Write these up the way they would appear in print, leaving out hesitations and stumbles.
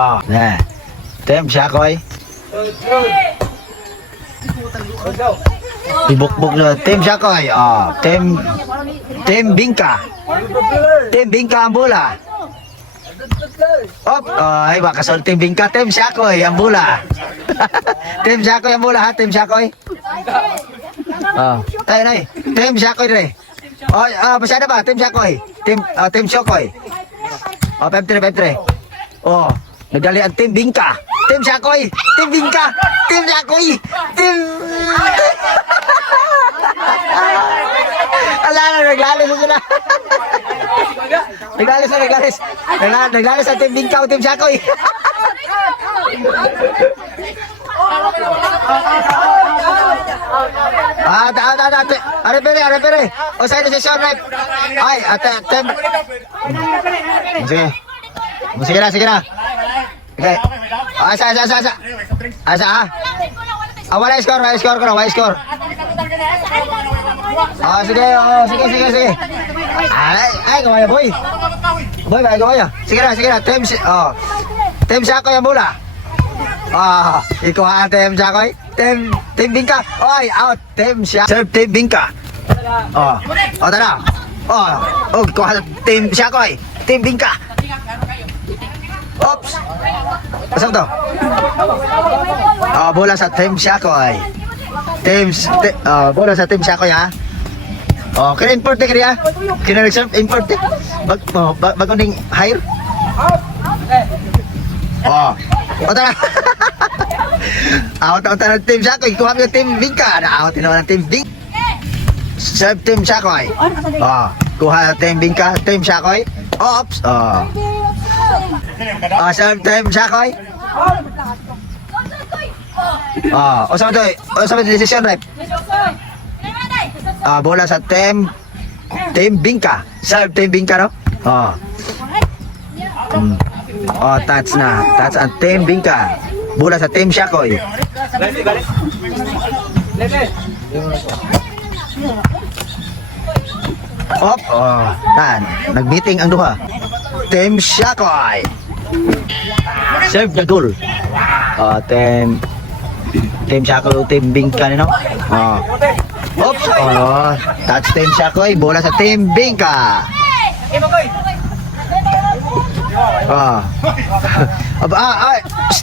Oh, nah. Team Shakoy. Ibukbuk na. Team Shakoy. Oh, Team Bingka. Team Bingka ang bola. Op, ay baka sa Team Bingka, Team Shakoy ang bola. Team Shakoy ang bola ha, Team Shakoy. Oh, tayo na. Team Shakoy rin. Oh, masyado ba? Team Shakoy. Team Shakoy. Oh, 5-3. Oh, nagdali ang Team Bingka. Team Shakoy. Team Bingka. Team Shakoy. Team... Ala na, naglalis na sila. Naglalis ang Team Bingka o Team Shakoy. Arepere. O sa'yo na si Sean Rep. Ay, Team... Sige na. Okay. Asa ha? Wala score ko. Sige. Ay, kumaya boy. Kumaya. Sige na. Team Shakoy ang bola. Ikuha ang Team Shakoy. Team Bingka. Oy, out. Team Shakoy. Serve Team Bingka. Tara. Kuha ang Team Shakoy. Team Bingka. Oops. Asam to? Bola sa Team Shakoy. Bola sa Team Shakoy ha. Kaya import kaya? Kaya nag-serve import bago ning hire? Tara. Out ng Team Shakoy. Kuha mo yung Team Bingka. Out ng Team Bingka. Serve Team Shakoy. Kuha Team Bingka. Team Shakoy. Oops. Serve Team Shakoy. Sama to decision rep. Bola sa Team Bingka. Serve Team Bingka no? Touch na. Touch ang Team Bingka. Bola sa Team Shakoy. Nag-meeting ang duha. Team Shakoy. Serve the goal. Team Shakoy, Team Bingka no? Oops. Touch Team Shakoy. Bola sa Team Bingka.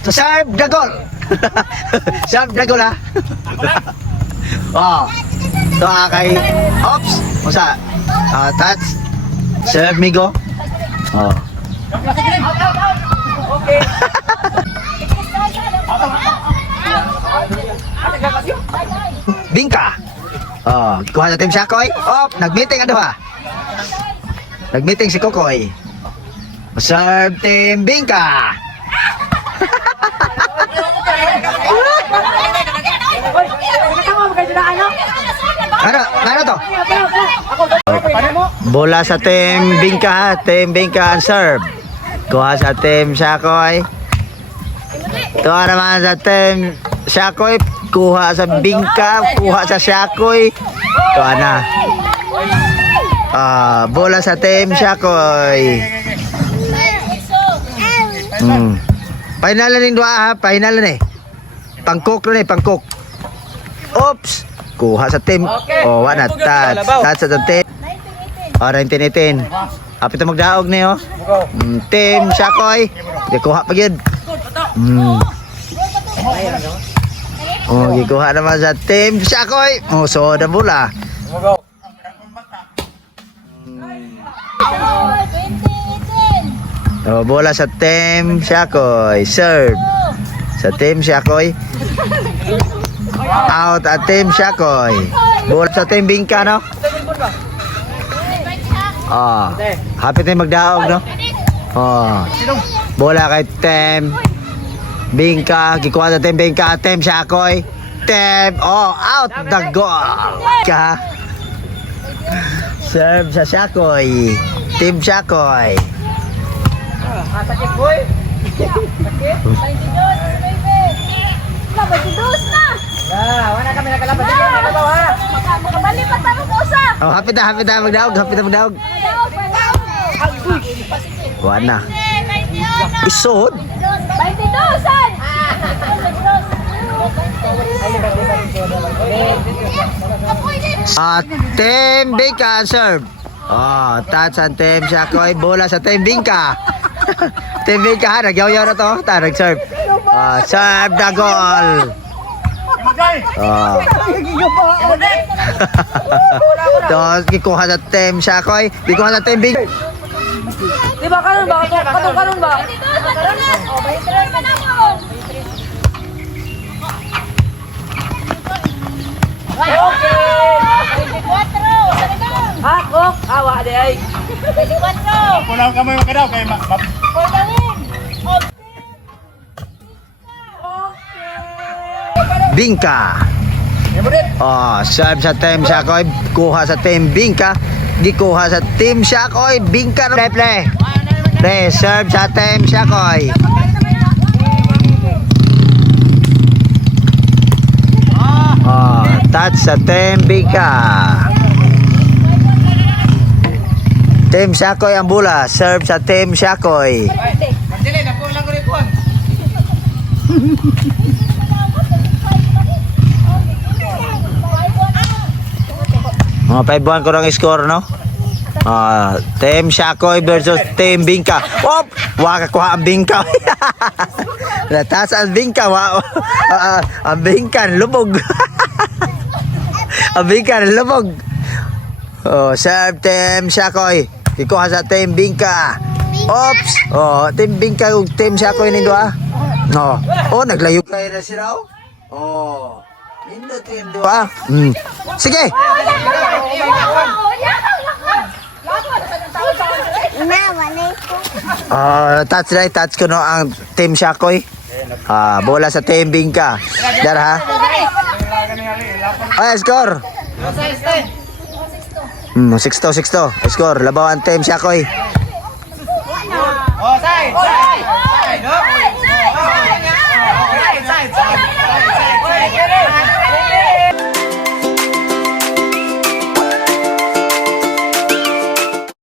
Serve the goal. Serve the goal ha. Ito kay Oops. Touch. Serve Migo. Bingka. Kuha sa Team Shakoy. Nag-meeting ano ha? Nag-meeting si Kokoy. Serve Team Bingka. Ano to? Bola sa Team Bingka ha. Team Bingka ang serve. Kuha sa Team Shakoy. Kuha naman sa Team Shakoy. Kuha sa Bingka. Kuha sa Shakoy. Kuha na. Bola sa Team Shakoy. Pahinalan yung dua ha. Pahinalan Pangkok rin pangkok. Oops. Kuha sa Team. Wala. Touch sa Team. 19-18. Apit na magdaog na Team Shakoy. Kuha pa yun. Gikuha naman sa Team Shakoy. So na bola. Bola sa Team Shakoy. Serve sa Team Shakoy. Out at Team Shakoy. Bola sa Team Bingka no? Happy tayo magdaog no? Bola kay Team Bingka. Gikuha sa Team Bingka. Team Shakoy. Out the goal. Serve sa Shakoy. Team Shakoy. Sakit boy. Sakit. Kabadidus na. Wala kami nakalaban dito. Nakabaw ha. Makabali pa tayo ko sa. Happy na magdaog. Wala. Isod. 22, Team Bingka serve. Oh, touch ang Team Shakoy. Bola sa Team Bingka. Team Bingka ha, nagyaw-yaw na to. Nag-serve. Serve the goal. Tapos, kikuha sa Team Shakoy. Kikuha sa Team Bingka. Di ba karon ba? Karon ba? Hakok, awa di ay. 24. Pulang kami makadaw kay Bingka. Oh, serve sa Team Shakoy. Kuha sa Team Bingka. Gikuha sa Team Shakoy. Bingka na play. Play, serve sa Team Shakoy. Oh, touch sa Team Bingka. Team Shakoy ang bola. Serve sa Team Shakoy. Dili na pulang ko ripon. Mga 5-1 ko ng score, no? Team Shakoy versus Team Bingka. Op! Waka kuha ang Bingka. Natas ang Bingka. Ang Bingka, lubog. Ang Bingka, lubog. Oh, serve Team Shakoy. Ikuha sa Team Bingka. Oops! Oh, Team Bingka ug Team Shakoy nindo ah. Oh, naglayo kayo na sila oh. Oh. Nindo Team Dua. Sige. Touch ko no ang Team Shakoy. Bola sa Team Bingka. Dar ha. Ay, score. 6-2. Score. Labaw ang Team Shakoy. Oh, side.